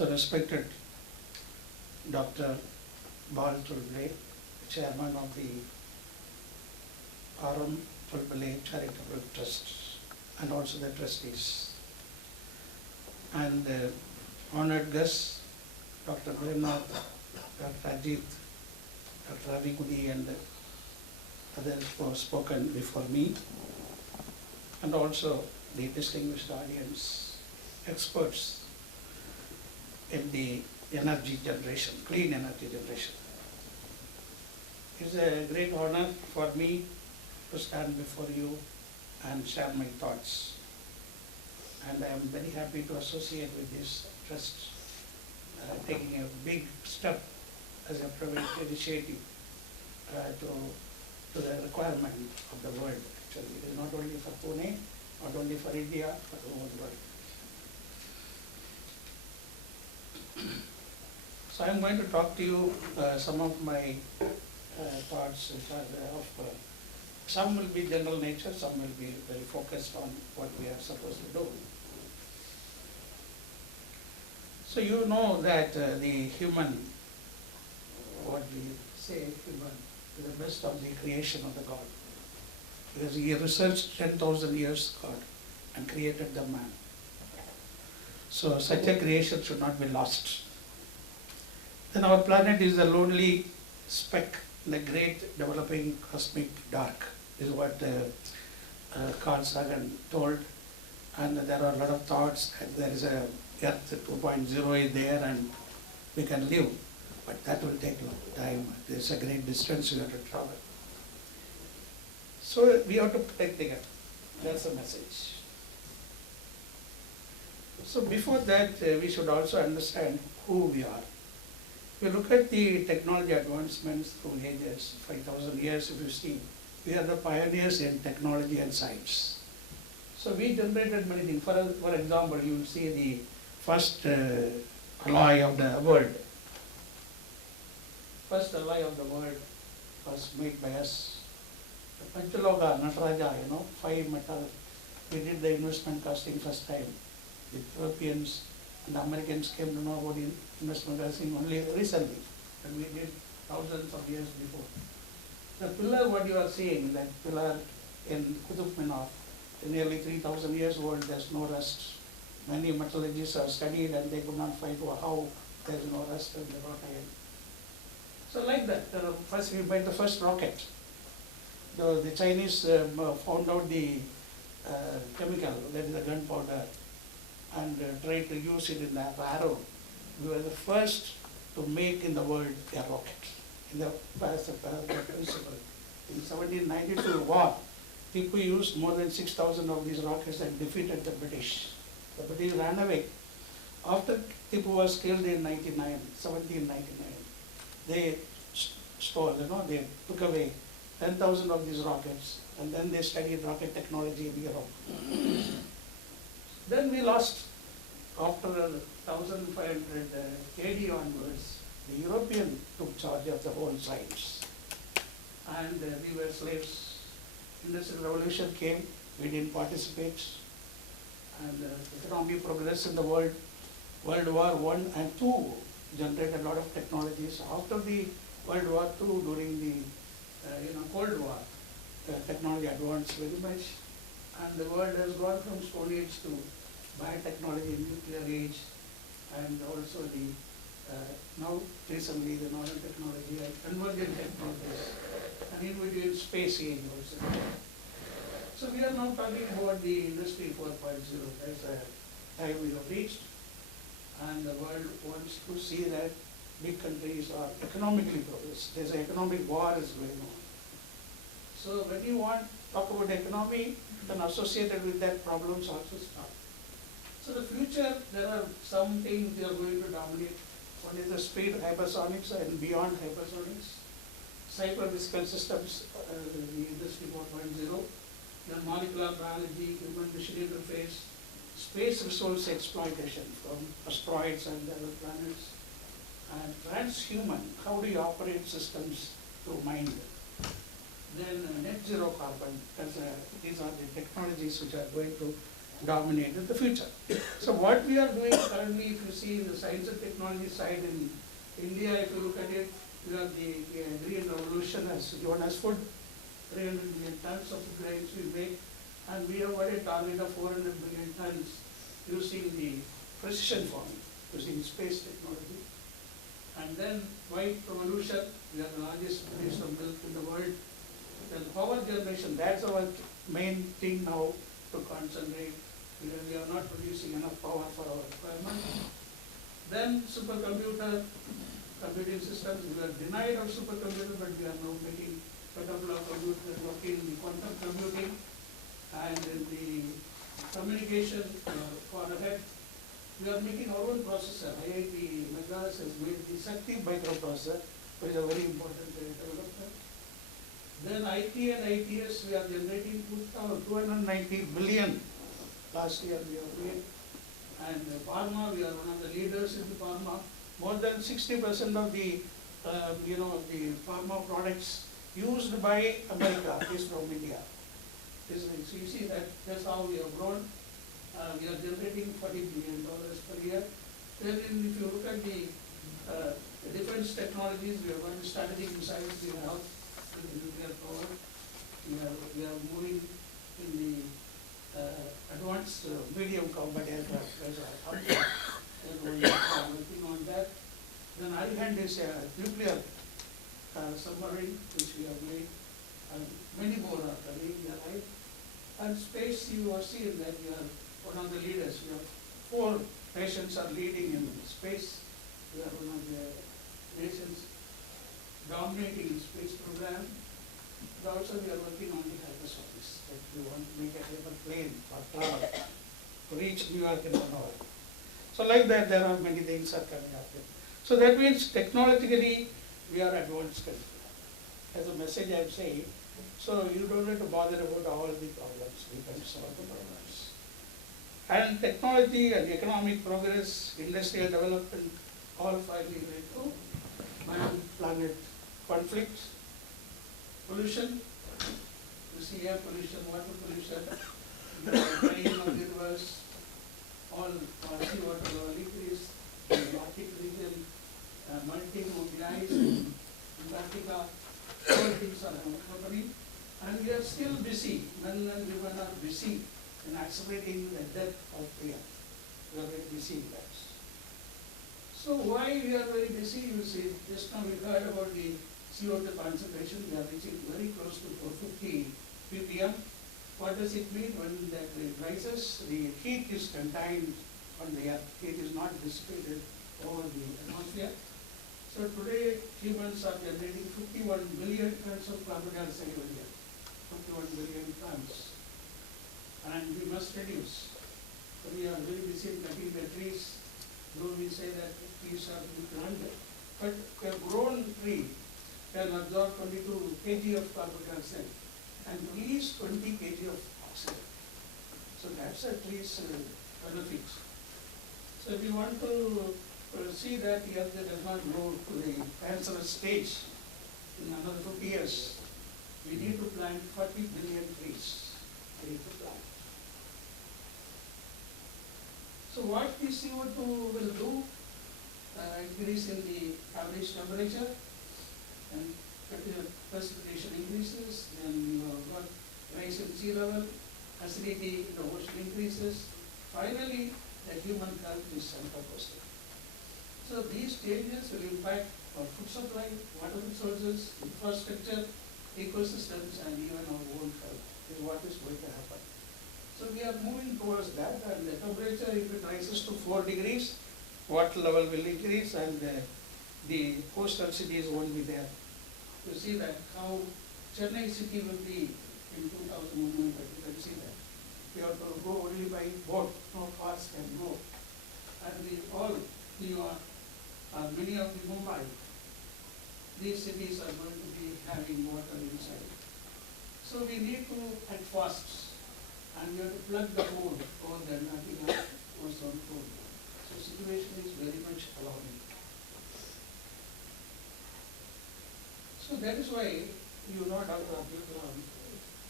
So respected Dr. Pillai, Chairman of the RM Pillai Charitable Trust, and also the trustees, and honored guests, Dr. Brahmos, Dr. Ajit, Dr. Ravi Kudi, and others who have spoken before me, and also the distinguished audience, experts in the energy generation, clean energy generation. It's a great honor for me to stand before you and share my thoughts. And I am very happy to associate with this trust, taking a big step as a private initiative to the requirement of the world. Actually, it is not only for Pune, not only for India, but the whole world. So I am going to talk to you some of my thoughts some will be general nature, some will be very focused on what we are supposed to do. So you know that the human, what we say human, is the best of the creation of the God. Because he researched 10,000 years God and created the man. So such a creation should not be lost. Then our planet is a lonely speck in the great developing cosmic dark, is what Carl Sagan told. And there are a lot of thoughts that there is a Earth 2.0 is there and we can live, but that will take a long time. There is a great distance we have to travel. So we have to protect the Earth. That's the message. So before that, we should also understand who we are. If you look at the technology advancements through ages, 5,000 years, if you see, we are the pioneers in technology and science. So we generated many things. For example, you will see the first alloy of the world. First alloy of the world was made by us. The Panchaloga, Nataraja, 5 metal. We did the investment casting first time. The Europeans and the Americans came to know about investment casting only recently, and we did thousands of years before. The pillar, what you are seeing, that pillar in Qutub Minar, nearly 3,000 years old, there's no rust. Many metallurgists have studied and they could not find how there's no rust in the wrought iron. So like that, first we made the first rocket. The Chinese found out the chemical, that is the gunpowder, and tried to use it in the arrow. We were the first to make in the world a rocket, in the principle. In 1792 war, Tipu used more than 6,000 of these rockets and defeated the British. The British ran away. After Tipu was killed in 1799, they stole, they took away 10,000 of these rockets, and then they studied rocket technology in Europe. Then we lost. After 1500 AD onwards, the European took charge of the whole science. And we were slaves. Industrial Revolution came, we didn't participate. And economic progress in the world, World War I and II generated a lot of technologies. After the World War II, during the Cold War, technology advanced very much. And the world has gone from Stone Age to biotechnology, nuclear age, and also the now recently the modern technology and convergent technologies, and in between space age also. So we are now talking about the industry 4.0. That's a time we have reached, and the world wants to see that big countries are economically progress. There's an economic war is going on. So when you talk about economy, then associated with that problems also start. So the future, there are some things they are going to dominate. One is the speed hypersonics and beyond hypersonics. Cyber-physical systems, the industry 4.0. Then molecular biology, human-machine interface, space resource exploitation from asteroids and other planets. And transhuman, how do you operate systems through mind? Then net zero carbon, because these are the technologies which are going to dominate in the future. So what we are doing currently, if you see in the science and technology side in India, if you look at it, we have the green revolution has given us food, 300 million tons of grains we make, and we have got a target of 400 million tons using the precision farming, using space technology. And then white revolution, we are the largest producer of milk in the world. Then power generation, that's our main thing now to concentrate, because we are not producing enough power for our requirement. Then supercomputer, computing systems, we are denied of supercomputer, but we are now making a couple of computers working in the quantum computing and in the communication for ahead. We are making our own processor. IIT Madras has made the Shakti microprocessor, which is a very important development. Then IT and ITS, we are generating 290 billion. Last year we have made. And pharma, we are one of the leaders in the pharma. More than 60% of the, the pharma products used by America is from India. So you see that's how we have grown. We are generating $40 billion per year. Then if you look at the defense technologies, we have got strategic missiles, we have nuclear power. We are moving in the advanced medium combat aircraft. And we are working on that. Then Arihant is a nuclear submarine which we have made, and many more are coming. Right? And space, you are seeing that we are one of the leaders. We have 4 nations are leading in space. We are one of the nations dominating the space program. But also we are working on the hypersonics, that we want to make a paper plane for travel to reach New York in 1 hour. So like that, there are many things are coming up here. So that means technologically we are advanced country. As a message I am saying, so you don't have to bother about all the problems, we can solve the problems. And technology and economic progress, industrial development, all finally led to man-planet conflicts, pollution, you see air pollution, water pollution, drying of the rivers, all seawater level increase, in the Arctic region, melting of the ice in Antarctica, all things are happening. And we are still busy, men and women are busy in accelerating the death of the earth. We are very busy in that. So why we are very busy? You see, just now we heard about the CO2 concentration. We are reaching very close to 450 ppm. What does it mean? When that rises, the heat is contained on the earth. Heat is not dissipated over the atmosphere. So today, humans are generating 51 billion tons of carbon dioxide every year. 51 billion tons. And we must reduce. So we are very busy in cutting the trees. Though we say that trees are to be planted. But a grown tree can absorb 22 kg of carbon dioxide and release 20 kg of oxygen. So that's a tree's benefits. So if you want to see that the earth does not go to the cancerous stage in another 50 years, we need to plant 40 billion trees. We need to plant. So what the CO2 will do, increase in the average temperature, and precipitation increases, then you have got rise in sea level, acidity in the ocean increases. Finally, the human health is unproportionate. So these changes will impact our food supply, water resources, infrastructure, ecosystems, and even our own health is what is going to happen. So we are moving towards that, and the temperature, if it rises to 4 degrees, water level will increase, and the coastal cities won't be there. You see that how Chennai city will be in 2001, but you can see that. We have to go only by boat, no cars can go. And all New York, many of the Mumbai, these cities are going to be having water inside. So we need to act fast, and we have to plug the hole over there, nothing else goes on hole. So situation is very much alarming. So that is why you know Dr. Abdul Kalam,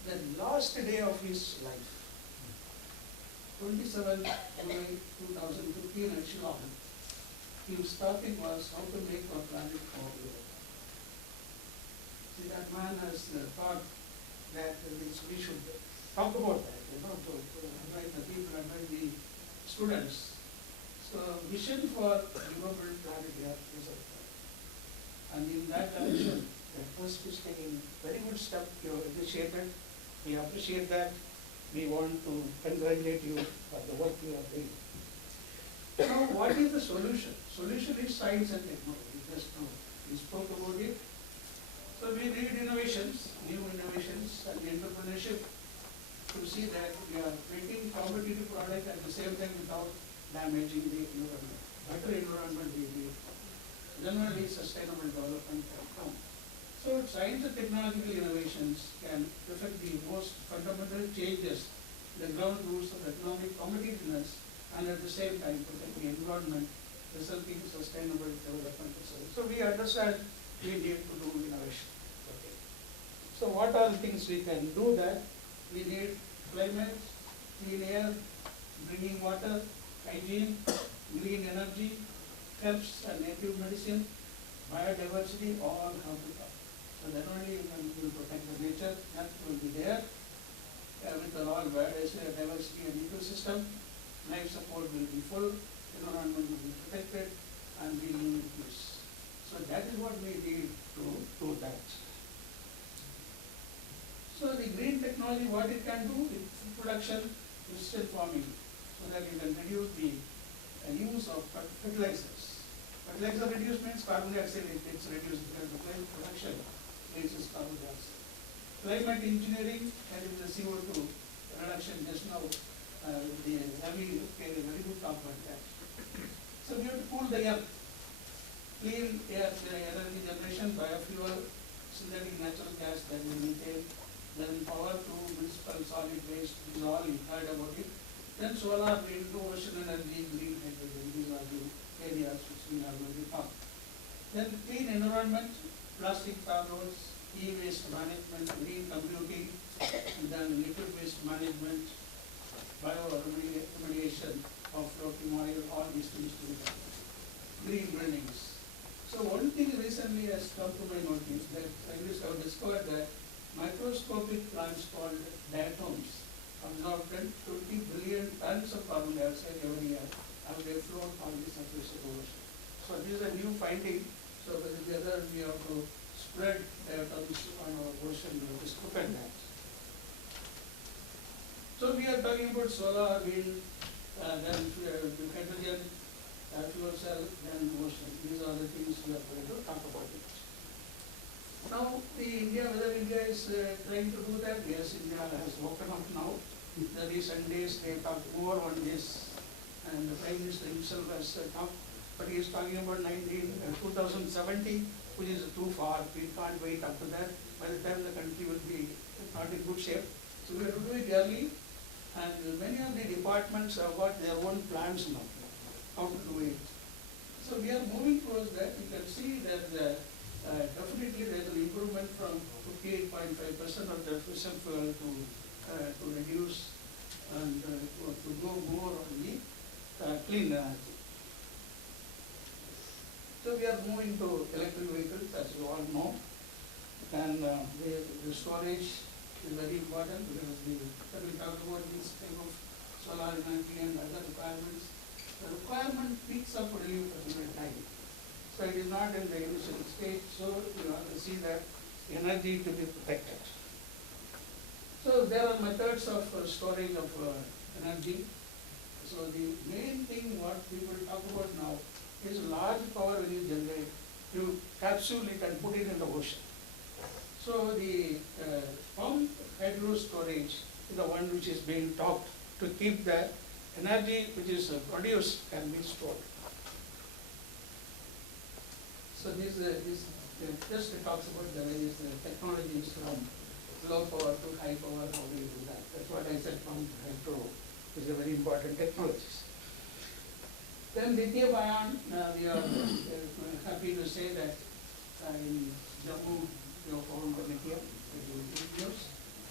the last day of his life, 27th July 2015 at Shillong, his topic was how to make our planet more livable. See, that man has thought that we should talk about that, to invite the people, invite the students. So, vision for livable planet here is a, and in that direction, the first is taking very good step you initiated. We appreciate that. We want to congratulate you for the work you are doing. Now, what is the solution? Solution is science and technology. Just now, we spoke about it. So we need innovations, new innovations and entrepreneurship to see that we are making competitive product at the same time without damaging the environment. Better environment we need. Generally, sustainable development can come. So science and technological innovations can affect the most fundamental changes, the ground rules of economic competitiveness, and at the same time protect the environment, resulting in sustainable development. So we understand we need to do innovation. Okay. So what are the things we can do that? We need climate, clean air, drinking water, hygiene, green energy, herbs and native medicine, biodiversity, all have to come. So that only will protect the nature, that will be there. With all biodiversity and ecosystem, life support will be full, environment will be protected, and we live in peace. So that is what we need to do that. So the green technology, what it can do, it's production, precision farming, so that you can reduce the use of fertilizers. Fertilizer reduce means carbon dioxide gets reduced because the plant production reduces carbon dioxide. Climate engineering, that is the CO2 reduction just now, the heavy gave a very good talk about that. So we have to cool the air. Clean air energy generation, biofuel, synthetic natural gas, that is methane, then power to municipal solid waste, this is all you heard about it. Then solar, wind, ocean energy, green hydrogen, these are the areas which we are going to talk. Then clean environment, plastic tar roads, e-waste management, green computing, and then liquid waste management, bioremediation of floating oil, all these things to be done. Green buildings. So one thing recently has come to my notice that scientists have discovered that microscopic plants called diatoms absorb 20 billion tons of carbon dioxide every year as they float on the surface of the ocean. So this is a new finding. So whether we have to spread diatoms on our ocean, we have to prevent that. So we are talking about solar, wind, then hydrogen, fuel cell, then ocean. These are the things we are going to talk about it. Now, whether India is trying to do that, yes, India has woken up now. The recent days they talked more on this, and the Prime Minister himself has talked, but he is talking about 2070, which is too far. We can't wait up to that. By the time the country will be not in good shape. So we have to do it early, and many of the departments have got their own plans now, how to do it. So we are moving towards that. You can see that definitely there is an improvement from 58.5% of the fossil fuel to reduce and to go more on the clean energy. So we are moving to electric vehicles, as you all know, and the storage is very important because when we talk about this type of solar energy and other requirements, the requirement peaks up only for some time. So it is not in the initial stage, so you have to see that energy to be protected. So there are methods of storage of energy. So the main thing what people talk about now is large power when you generate, you capsule it and put it in the ocean. So the pumped hydro storage is the one which is being talked to keep the energy which is produced can be stored. So this just talks about the various technologies from low power to high power, how do you do that? That's what I said, pumped hydro is a very important technology. Then lithium ion, we are happy to say that in Jammu we have found the lithium, it will be used,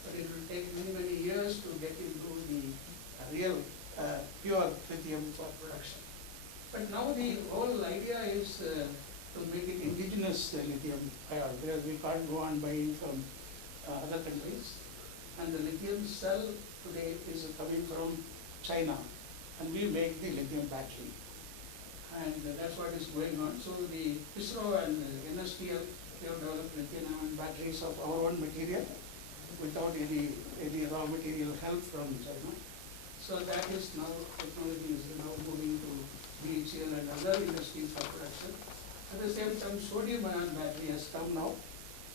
but it will take many years to get into the real pure lithium for production. But now the whole idea is to make it indigenous lithium ion, where we can't go on buying from other countries. And the lithium cell today is coming from China, and we make the lithium battery. And that's what is going on. So the ISRO and NSTL, they have developed lithium-ion batteries of our own material without any raw material help from China. So that is now, technology is now moving to BHEL and other industries for production. At the same time, sodium-ion battery has come now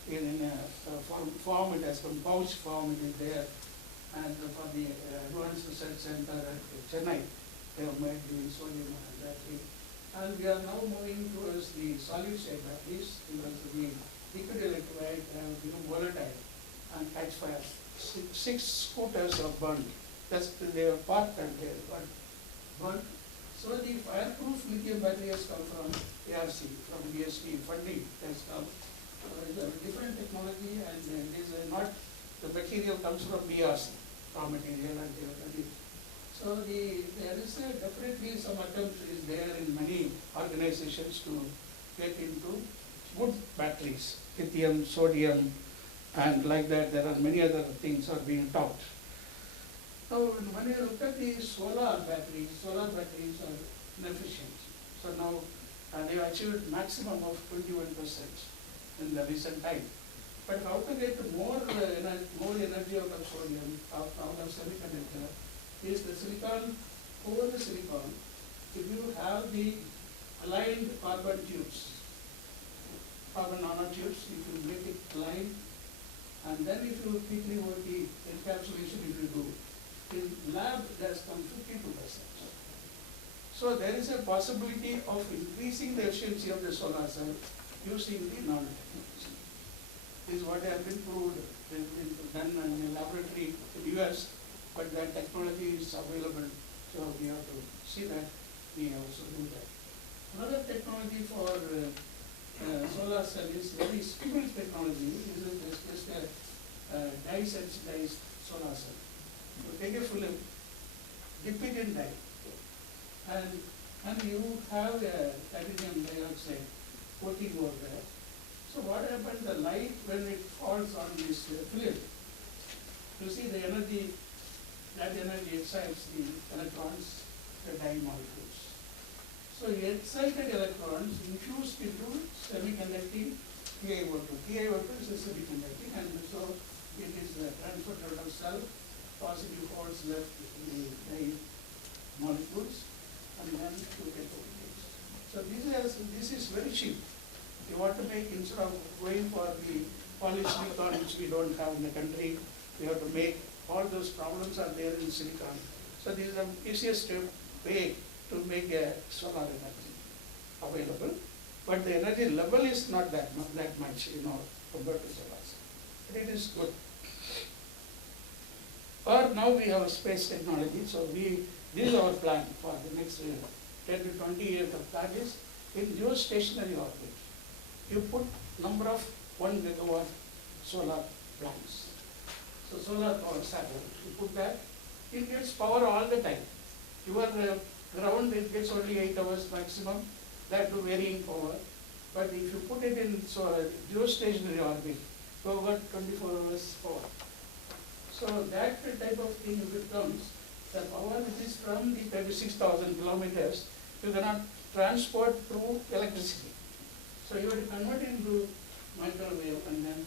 in a form, it has come pouch form, it is there. And for the Advanced Research Center at Chennai, they have made the sodium-ion battery. And we are now moving towards the solid-state batteries because the liquid electrolyte have become volatile and catch fire. Six scooters are burned. They are parked and they are burnt. So the fireproof lithium battery has come from ARC, from DST funding has come. It's a different technology, and it is not, the material comes from BRC, raw material, and they are ready. So there is definitely some attempt is there in many organizations to get into wood batteries, lithium, sodium, and like that there are many other things are being taught. Now when you look at the solar batteries are inefficient. So now they have achieved maximum of 21% in the recent time. But how to get more energy out of sodium, out of semiconductor, is the silicon, over the silicon, if you have the aligned carbon tubes, carbon nanotubes, if you make it aligned, and then if you quickly work the encapsulation, if you do, in lab there's come 52%. So there is a possibility of increasing the efficiency of the solar cell using the nanotechnology. This is what has been proved, done in a laboratory in the US, but that technology is available, so we have to see that we also do that. Another technology for solar cell is very simple technology. This is just a dye-sensitized solar cell. You take a film, dip it in dye, and you have a titanium dioxide coating over there. So what happens, the light when it falls on this film, you see the energy, that energy excites the electrons, the dye molecules. So excited electrons infused into semiconducting TiO2. TiO2 is a semiconducting, and so it is transferred out of cell, positive holes left in the dye molecules, and then you get the voltage. So this is very cheap. You want to make, instead of going for the polysilicon, which we don't have in the country, we have to make, all those problems are there in silicon. So this is the easiest way to make a solar energy available. But the energy level is not that much, compared to solar cell. But it is good. Or now we have space technology, so this is our plan for the next 10 to 20 years. The plan is in geostationary orbit. You put number of 1 megawatt solar plants. So solar power satellite, you put that, it gets power all the time. Your ground, it gets only 8 hours maximum, that to varying power. But if you put it in geostationary orbit, you have got 24 hours power. So that type of thing, if it comes, the power which is from the 36,000 kilometers, you cannot transport through electricity. So you have to convert it into microwave and then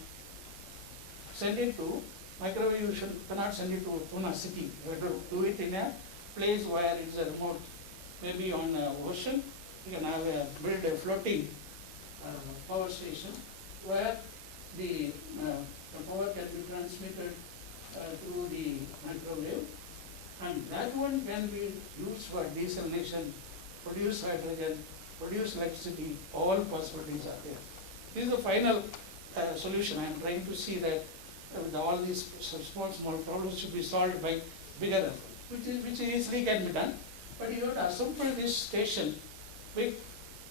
send it to microwave. You cannot send it to Pune city. You have to do it in a place where it's a remote, maybe on the ocean. You can have build a floating power station where the power can be transmitted through the microwave, and that one can be used for desalination, produce hydrogen, produce electricity. All possibilities are there. This is the final solution. I am trying to see that all these small problems should be solved by bigger effort, which easily can be done. But you have to assemble this station, big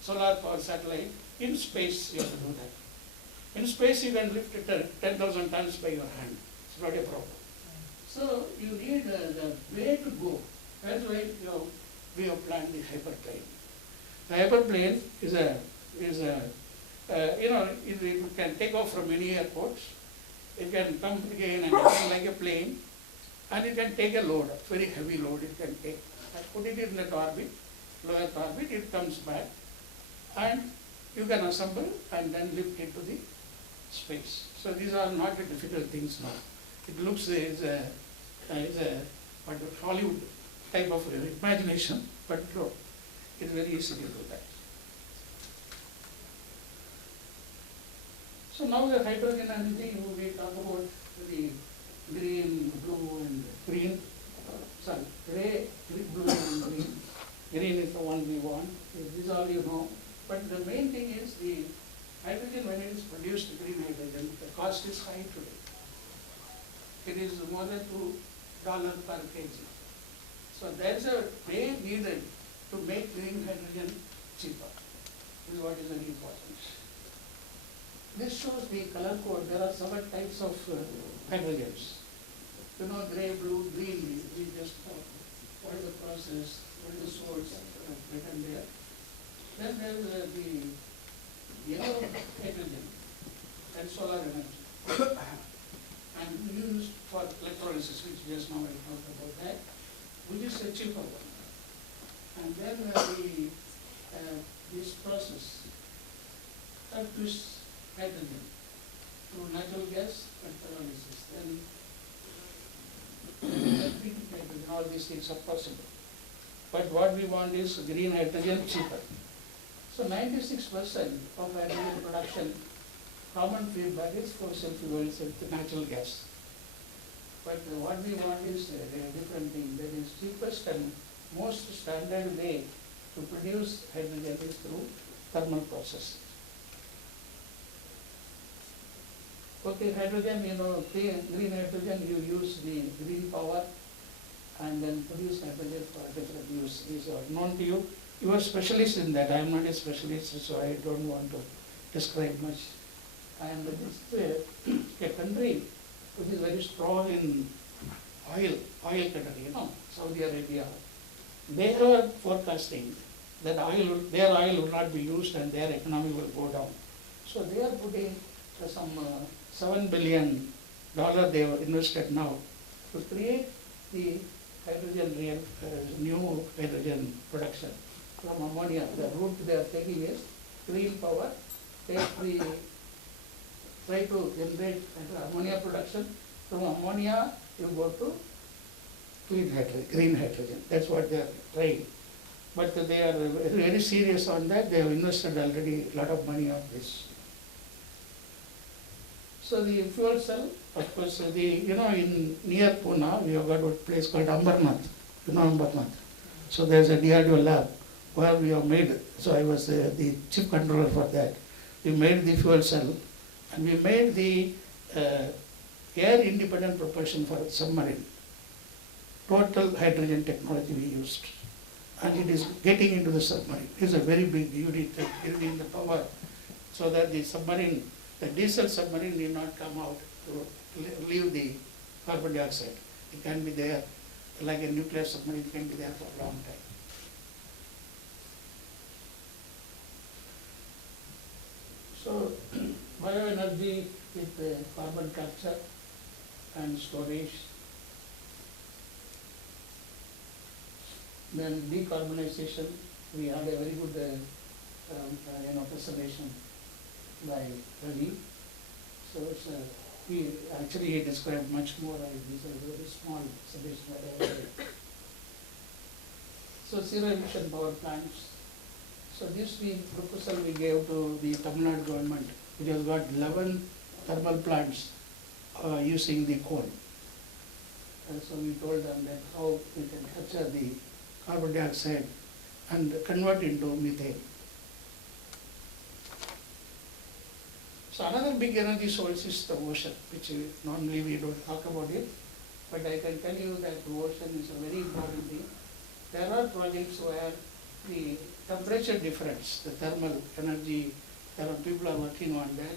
solar power satellite, in space. You have to do that. In space you can lift it 10,000 tons by your hand. It's not a problem. So you need the way to go. That's why we have planned the hyperplane. The hyperplane is it can take off from any airports. It can come again and again like a plane, and it can take a load, very heavy load it can take. And put it in that orbit, low Earth orbit, it comes back, and you can assemble and then lift it to the space. So these are not the difficult things now. It looks as a Hollywood type of imagination, but no, it's very easy to do that. So now the hydrogen energy, we talk about the green, blue and green, gray, blue and green. Green is the one we want, this is all you know. But the main thing is the hydrogen, when it is produced, green hydrogen, the cost is high today. It is more than $2 per kg. So there is a way needed to make green hydrogen cheaper. This is what is very important. This shows the color code. There are several types of hydrogens. Gray, blue, green. We just what is the process, what is the source written there. Then there is the yellow hydrogen and solar energy. And used for electrolysis, which just now I talked about that, which is a cheaper one. And then this process converts hydrogen to natural gas and pyrolysis. Then hydrogen, all these things are possible. But what we want is green hydrogen cheaper. So 96% of hydrogen production, common feedback is fossil fuels with natural gas. But what we want is a different thing. That is cheapest and most standard way to produce hydrogen is through thermal process. Okay, hydrogen, green hydrogen, you use the green power and then produce hydrogen for different use. These are known to you. You are specialists in that. I am not a specialist, so I don't want to describe much. And this is a country which is very strong in oil country, Saudi Arabia. They are forecasting that their oil will not be used and their economy will go down. So they are putting some $7 billion they have invested now to create the hydrogen, new hydrogen production from ammonia. The route they are taking is green power, try to generate ammonia production. From ammonia, you go to green hydrogen. That's what they are trying. But they are very serious on that. They have invested already a lot of money on this. So the fuel cell, of course, in near Pune, we have got a place called Ambernath. Ambernath. So there's a DRDO lab where we have made, so I was the chief controller for that. We made the fuel cell and we made the air independent propulsion for submarine. Total hydrogen technology we used. And it is getting into the submarine. It's a very big unit that giving the power so that the submarine, the diesel submarine need not come out to leave the carbon dioxide. It can be there, like a nuclear submarine can be there for a long time. So bioenergy with carbon capture and storage. Then decarbonization, we had a very good presentation by Ravi. So he described much more. These are very small presentation that I did. So zero emission power plants. So this proposal we gave to the Tamil Nadu government, which has got 11 thermal plants using the coal. And so we told them that how we can capture the carbon dioxide and convert into methane. So another big energy source is the ocean, which normally we don't talk about it, but I can tell you that the ocean is a very important thing. There are projects where the temperature difference, the thermal energy, there are people are working on that.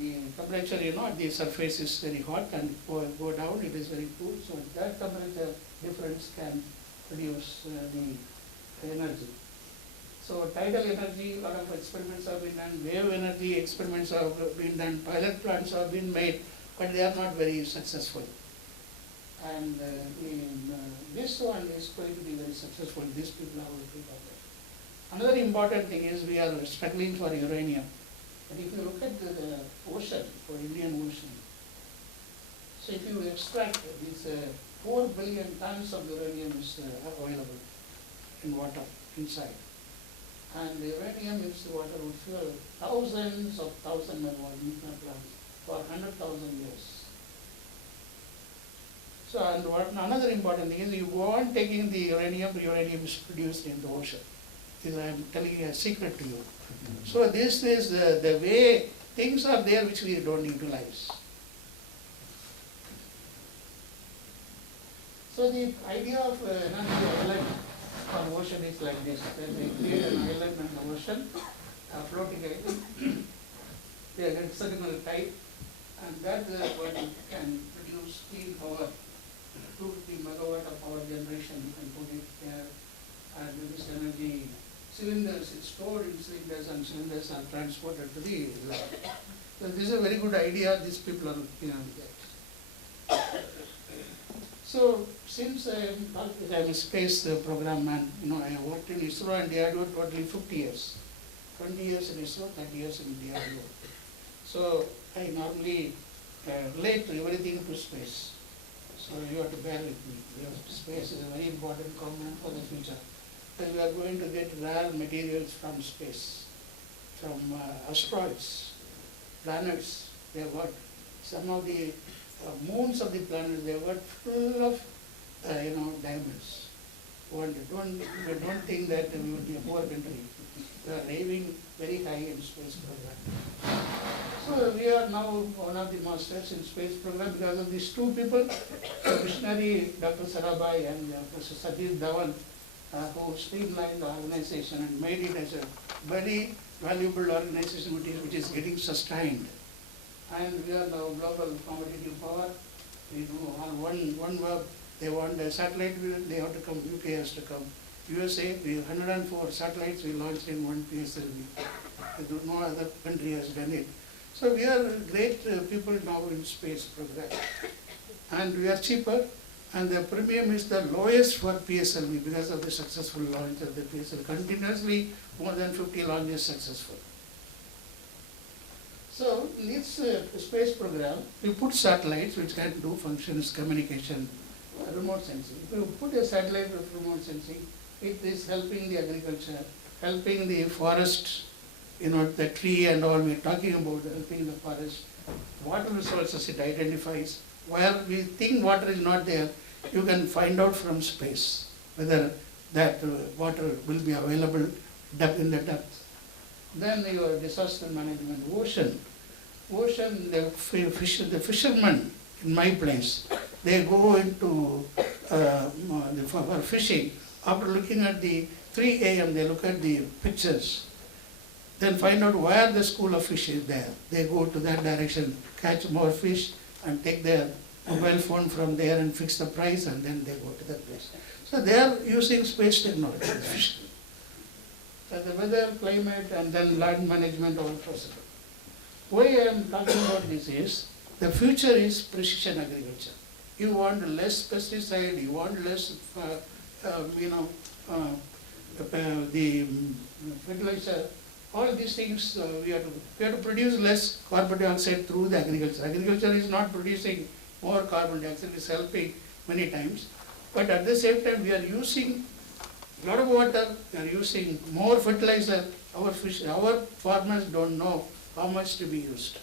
The temperature, at the surface is very hot and go down, it is very cool. So that temperature difference can produce the energy. So tidal energy, a lot of experiments have been done, wave energy experiments have been done, pilot plants have been made, but they are not very successful. And this one is going to be very successful. These people are working on that. Another important thing is we are struggling for uranium. But if you look at the ocean, for Indian Ocean, so if you extract these 4 billion tons of uranium is available in water inside. And the uranium mixed water would fuel thousands of megawatt nuclear plants for 100,000 years. So, and another important thing is you go on taking the uranium is produced in the ocean. This I am telling you a secret to you. So this is the way things are there which we don't utilize. So the idea of energy island on ocean is like this. They create an island on the ocean, a floating island. They are hexagonal type, and that one can produce steam power. 250 megawatt of power generation, you can put it there, and this energy cylinders, it's stored in cylinders, and cylinders are transported to the lab. So this is a very good idea. These people are looking on that. So since I'm a space program man, I have worked in ISRO and DRDO totally 50 years. 20 years in ISRO, 30 years in DRDO. So I normally relate everything to space. So you have to bear with me, because space is a very important component for the future. Because we are going to get rare materials from space, from asteroids, planets. They have got some of the moons of the planets, they have got full of diamonds. Don't think that we would be a poor country. We are aiming very high in space program. So we are now one of the masters in space program because of these two people, the missionary Dr. Sarabhai and Professor Satish Dhawan, who streamlined the organization and made it as a very valuable organization which is getting sustained. And we are now global competitive power. We do on one web. They want a satellite, they have to come, UK has to come. USA, we have 104 satellites we launched in one PSLV. No other country has done it. So we are great people now in space program. And we are cheaper, and the premium is the lowest for PSLV because of the successful launch of the PSLV. Continuously more than 50 launches successful. So in this space program, we put satellites which can do functions, communication, remote sensing. If you put a satellite with remote sensing, it is helping the agriculture, helping the forest, the tree and all we're talking about, helping the forest. Water resources it identifies. Where we think water is not there, you can find out from space whether that water will be available in the depth. Then your disaster management, ocean, the fishermen in my place, they go into for fishing. After looking at the 3 a.m., they look at the pictures, then find out where the school of fish is there. They go to that direction, catch more fish, and take their mobile phone from there and fix the price, and then they go to that place. So they are using space technology. So the weather, climate, and then land management all possible. Why I am talking about this is, the future is precision agriculture. You want less pesticide, you want less, the fertilizer, all these things we have to produce less carbon dioxide through the agriculture. Agriculture is not producing more carbon dioxide, it is helping many times. But at the same time, we are using a lot of water, we are using more fertilizer. Our farmers don't know how much to be used.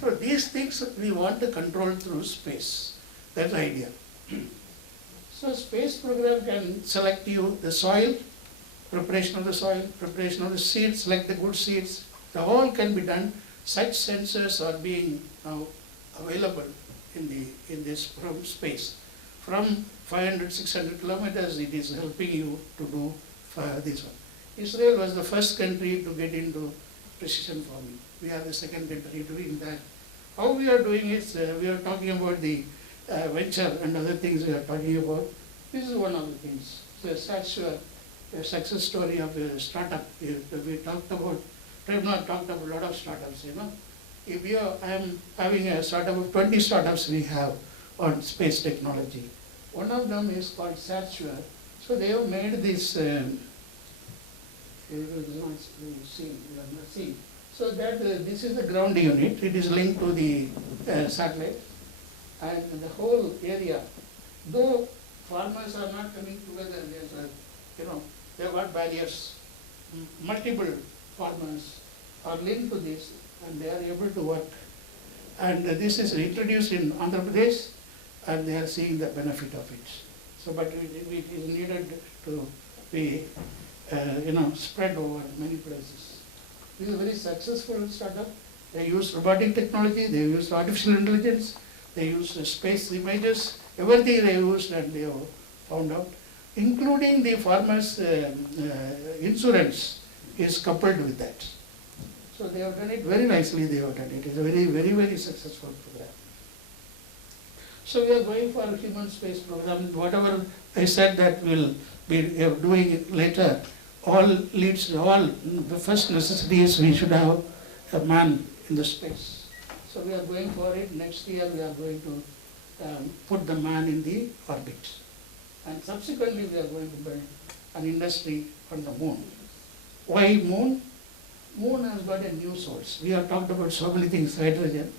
So these things we want to control through space. That's the idea. So space program can select you the soil, preparation of the soil, preparation of the seeds, select the good seeds. The whole can be done. Such sensors are being now available in this from space. From 500, 600 kilometers, it is helping you to do this one. Israel was the first country to get into precision farming. We are the second country doing that. How we are doing it, we are talking about the venture and other things we are talking about. This is one of the things. Satchware, a success story of a startup. We talked about, Premnath talked about a lot of startups, you know. If you, I am having a startup of 20 startups we have on space technology. One of them is called Satchware. So they have made this, you will not see. So that this is the ground unit. It is linked to the satellite, and the whole area. Though farmers are not coming together, there's a, you know, they've got barriers. Multiple farmers are linked to this, and they are able to work. And this is introduced in Andhra Pradesh, and they are seeing the benefit of it. So, but it is needed to be, you know, spread over many places. This is a very successful startup. They use robotic technology, they use artificial intelligence, they use space images, everything they used and they have found out, including the farmers' insurance is coupled with that. So they have done it very nicely, they have done it. It is a very successful program. So we are going for a human space program. Whatever I said that we'll be doing it later, all leads to all. The first necessity is we should have a man in the space. So we are going for it. Next year we are going to put the man in the orbit. And subsequently we are going to build an industry on the moon. Why moon? Moon has got a new source. We have talked about so many things, hydrogen.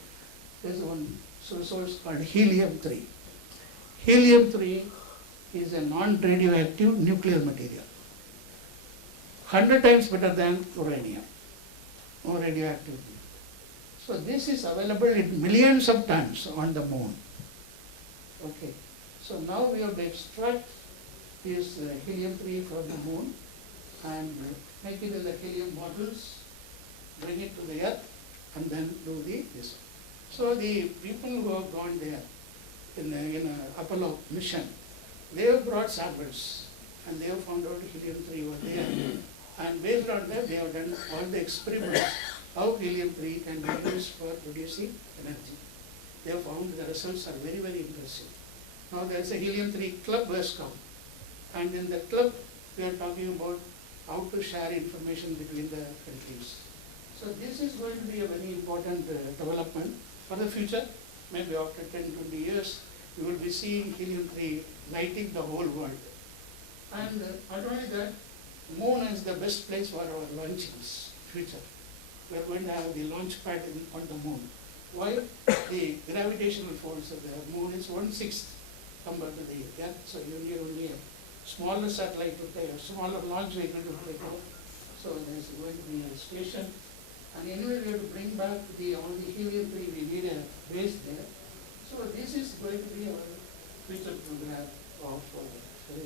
There is one source called helium-3. Helium-3 is a non-radioactive nuclear material. 100 times better than uranium, no radioactivity. So this is available in millions of tons on the moon. Okay. So now we have to extract this helium-3 from the moon and make it in the helium bottles, bring it to the earth, and then do this. So the people who have gone there in an Apollo mission, they have brought samples and they have found out helium-3 was there. And based on that, they have done all the experiments how helium-3 can be used for producing energy. They have found the results are very impressive. Now there is a helium-3 club has come, and in the club we are talking about how to share information between the countries. So this is going to be a very important development for the future. Maybe after 10-20 years, we will be seeing helium-3 lighting the whole world. And not only that, moon is the best place for our launchings, future. We are going to have the launch pad on the moon. Why? The gravitational force of the moon is 1/6 compared to the Earth. So you need only a smaller satellite to take, a smaller launch vehicle to take off. So there is going to be a station. And anyway, we have to bring back all the helium-3, we need a base there. So this is going to be our future program of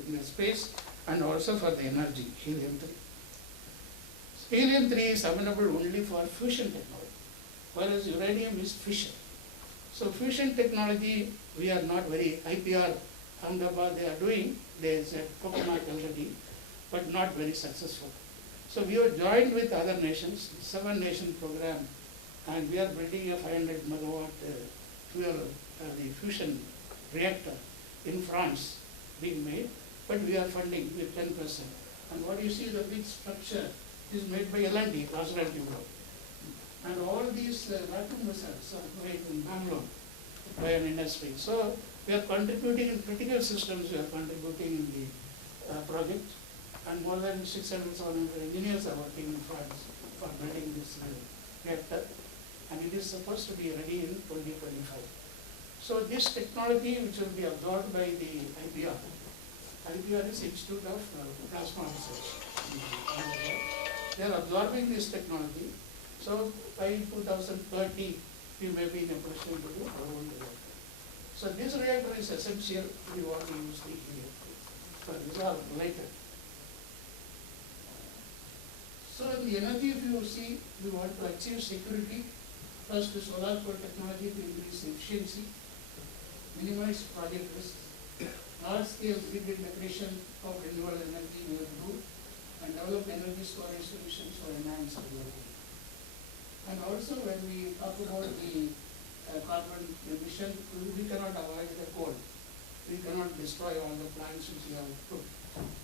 in the space and also for the energy, helium-3. Helium-3 is available only for fusion technology, whereas uranium is fission. So fusion technology, we are not very, IPR, Ahmedabad they are doing, there is a coconut already, but not very successful. So we have joined with other nations, 7-nation program, and we are building a 500 megawatt fuel, the fusion reactor in France being made, but we are funding with 10%. And what you see, the big structure is made by L&T, and all these vacuum vessels are made in Bangalore by an industry. So we are contributing in critical systems, we are contributing in the project, and more than 600, 700 engineers are working in France for building this reactor, and it is supposed to be ready in 2025. So this technology, which will be absorbed by the IPR, IPR is Institute of Plasma Research. They are absorbing this technology. So by 2030, we may be in a position to do our own reactor. So this reactor is essential if we want to use the helium. So these are related. So in the energy, if you see, we want to achieve security. First, the solar power technology to increase efficiency, minimize project risk, large-scale grid integration of renewable energy we will do, and develop energy storage solutions for enhanced availability. And also when we talk about the carbon emission, we cannot avoid the coal. We cannot destroy all the plants which we have put.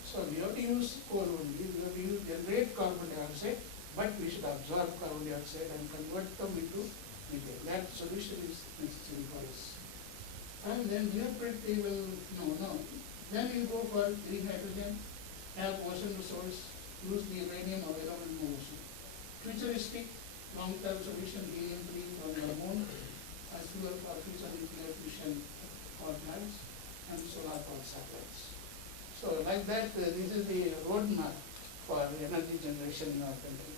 So we have to use coal only, we have to generate carbon dioxide, but we should absorb carbon dioxide and convert them into methane. That solution is necessary for us. And then we are pretty well, no. Then we go for green hydrogen, have ocean resource, use the uranium available in the ocean. Futuristic, long-term solution, helium-3 from the moon, as fuel for future nuclear fusion power plants, and solar power satellites. So like that, this is the roadmap for energy generation in our country.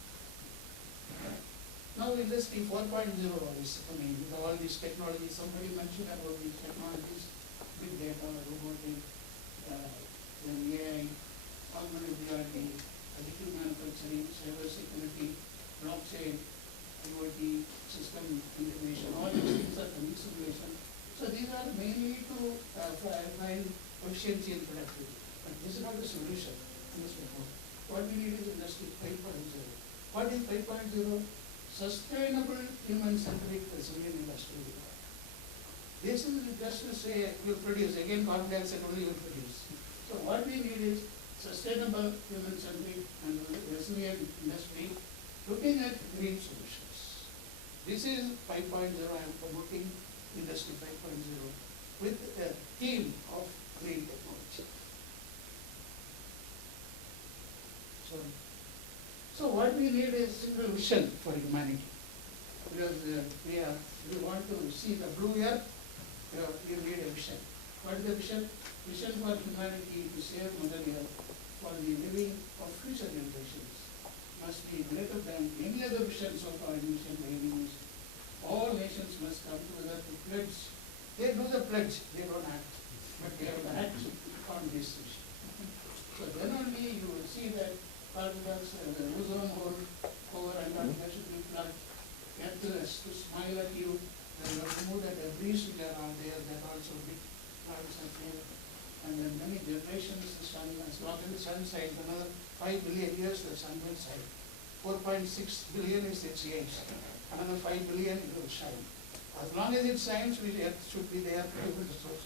Now industry 4.0 is coming with all these technologies. Somebody mentioned about these technologies, big data, robotic, then AI, augmented reality, additive manufacturing, cyber security, blockchain, IoT, system integration, all these things are coming, simulation. So these are mainly to find efficiency and productivity. But this is not the solution. What we need is industry 5.0. What is 5.0? Sustainable human-centric resilient industrial development. This is just to say you produce, again carbon dioxide only you produce. So what we need is sustainable human-centric and resilient industry looking at green solutions. This is 5.0, I am promoting industry 5.0 with a theme of green technology. So what we need is single vision for humanity, because we want to see the blue earth, we need a vision. What is the vision? Vision for humanity to save Mother Earth for the living of future generations must be greater than any other vision so far envisioned by any nation. All nations must come together to pledge. They do the pledge, they don't act, but they have to act on this vision. So then only you will see that carbon dioxide, the ozone hole over Antarctica should be plugged. Earth has to smile at you. Then you remove the debris which are there, that also big clouds are there. And then many generations, the sun, as long as the sun shines, another 5 billion years the sun will shine. 4.6 billion is its age. Another 5 billion it will shine. As long as it shines, Earth should be there, human source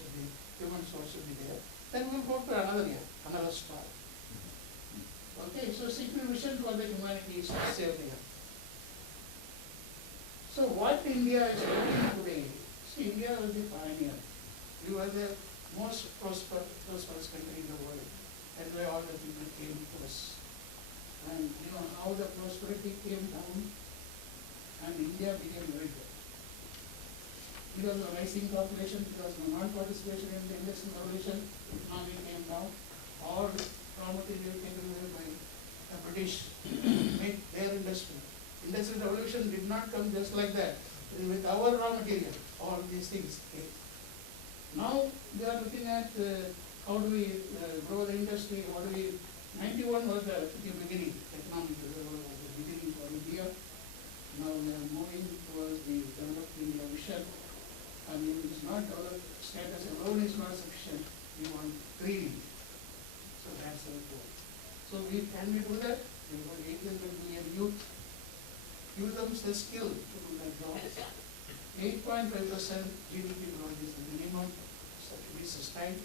should be there. Then we'll go to another year, another star. Okay, so single vision for the humanity is to save the earth. So what India is doing today, see, India was the pioneer. We were the most prosperous country in the world. That's why all the people came to us. And you know how the prosperity came down, and India became very good. Because of rising population, because of non-participation in the industrial revolution, economy came down. All raw material taken away by the British, make their industry. Industrial revolution did not come just like that. With our raw material, all these things came. Now they are looking at how do we grow the industry, 91 was the beginning, economic the beginning for India. Now we are moving towards the developed India vision. I mean, it is not developed, status alone is not sufficient. We want green. So that's our goal. So can we do that? We have 800 million youth. Give them the skill to do that job. 8.5% GDP growth is the minimum to be sustained.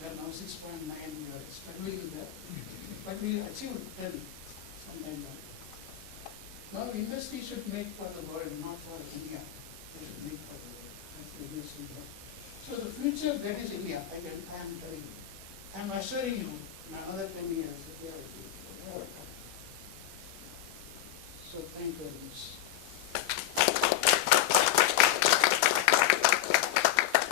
We are now 6.9, we are struggling with that. But we achieved 10 sometime back. Now industry should make for the world, not for India. They should make for the world. That's the industry job. So the future, that is India, I am telling you. I am assuring you, in another 10 years, they are. So thank you very much.